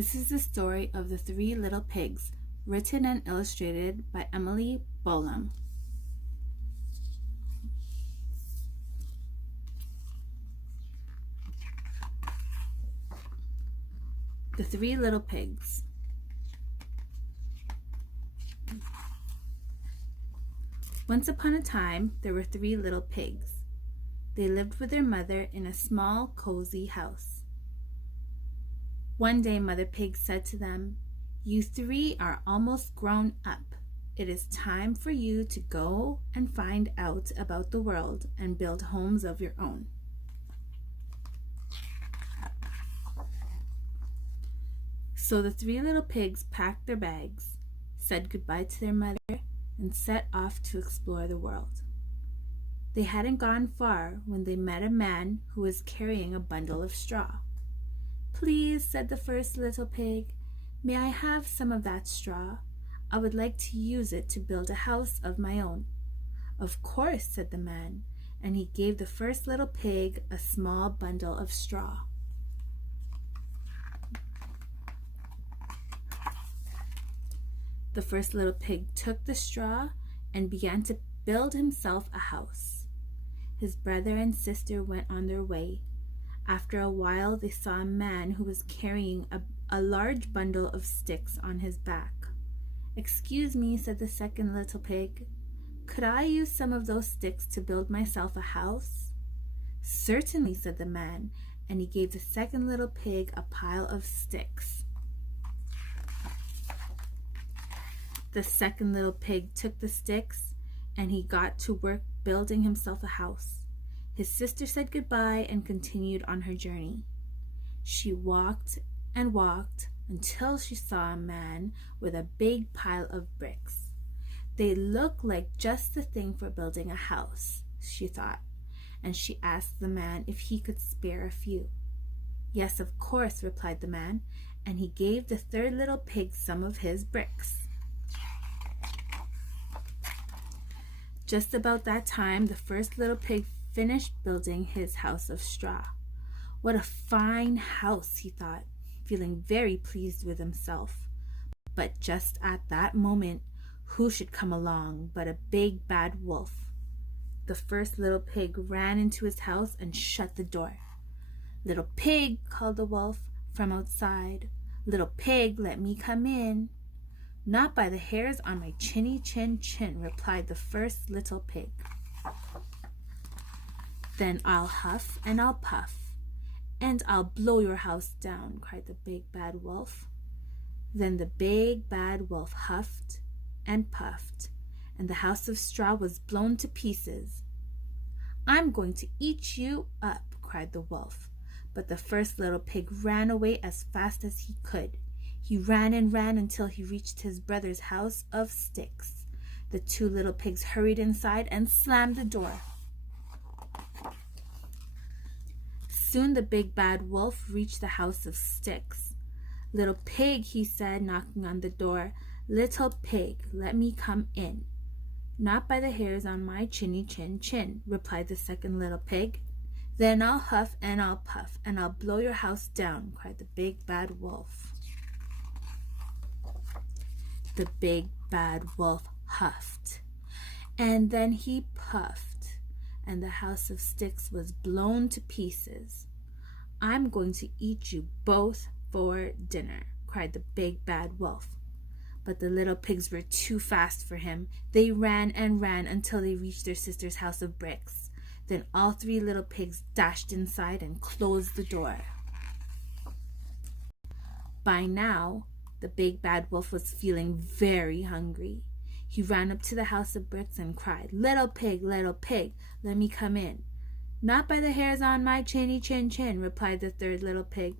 This is the story of the Three Little Pigs, written and illustrated by Emily Bolam. The Three Little Pigs. Once upon a time, there were three little pigs. They lived with their mother in a small, cozy house. One day, Mother Pig said to them, "You three are almost grown up. It is time for you to go and find out about the world and build homes of your own." So the three little pigs packed their bags, said goodbye to their mother, and set off to explore the world. They hadn't gone far when they met a man who was carrying a bundle of straw. "Please," said the first little pig, "may I have some of that straw? I would like to use it to build a house of my own." "Of course," said the man, and he gave the first little pig a small bundle of straw. The first little pig took the straw and began to build himself a house. His brother and sister went on their way. After a while, they saw a man who was carrying a large bundle of sticks on his back. "Excuse me," said the second little pig. "Could I use some of those sticks to build myself a house?" "Certainly," said the man, and he gave the second little pig a pile of sticks. The second little pig took the sticks and he got to work building himself a house. His sister said goodbye and continued on her journey. She walked and walked until she saw a man with a big pile of bricks. They looked like just the thing for building a house, she thought, and she asked the man if he could spare a few. "Yes, of course," replied the man, and he gave the third little pig some of his bricks. Just about that time, the first little pig finished building his house of straw. "What a fine house," he thought, feeling very pleased with himself. But just at that moment, who should come along but a big bad wolf? The first little pig ran into his house and shut the door. "Little pig," called the wolf from outside. "Little pig, let me come in." "Not by the hairs on my chinny chin," replied the first little pig. "Then I'll huff and I'll puff, and I'll blow your house down," cried the big bad wolf. Then the big bad wolf huffed and puffed, and the house of straw was blown to pieces. "I'm going to eat you up," cried the wolf. But the first little pig ran away as fast as he could. He ran and ran until he reached his brother's house of sticks. The two little pigs hurried inside and slammed the door. Soon the big bad wolf reached the house of sticks. "Little pig," he said, knocking on the door. "Little pig, let me come in." "Not by the hairs on my chinny chin," replied the second little pig. "Then I'll huff and I'll puff, and I'll blow your house down," cried the big bad wolf. The big bad wolf huffed, and then he puffed, and the house of sticks was blown to pieces. "I'm going to eat you both for dinner," cried the big bad wolf. But the little pigs were too fast for him. They ran and ran until they reached their sister's house of bricks. Then all three little pigs dashed inside and closed the door. By now, the big bad wolf was feeling very hungry. He ran up to the house of bricks and cried, little pig, let me come in." "Not by the hairs on my chinny chin," replied the third little pig.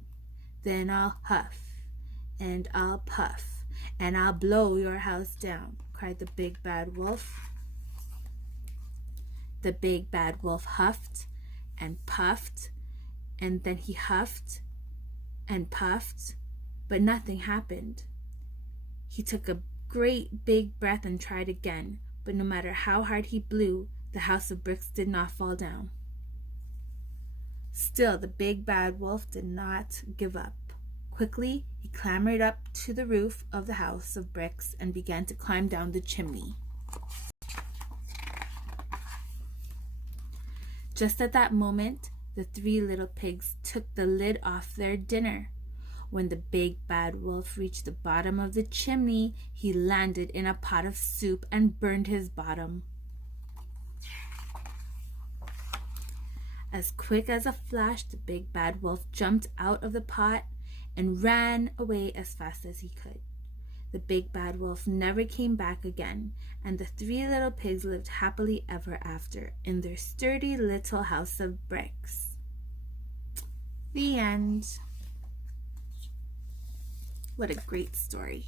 "Then I'll huff and I'll puff, and I'll blow your house down," cried the big bad wolf. The big bad wolf huffed and puffed, and then he huffed and puffed, but nothing happened. He took a great big breath and tried again, but no matter how hard he blew, the house of bricks did not fall down. Still, the big bad wolf did not give up. Quickly, he clambered up to the roof of the house of bricks and began to climb down the chimney. Just at that moment, the 3 little pigs took the lid off their dinner. When the big bad wolf reached the bottom of the chimney, he landed in a pot of soup and burned his bottom. As quick as a flash, the big bad wolf jumped out of the pot and ran away as fast as he could. The big bad wolf never came back again, and the 3 little pigs lived happily ever after in their sturdy little house of bricks. The end. What a great story.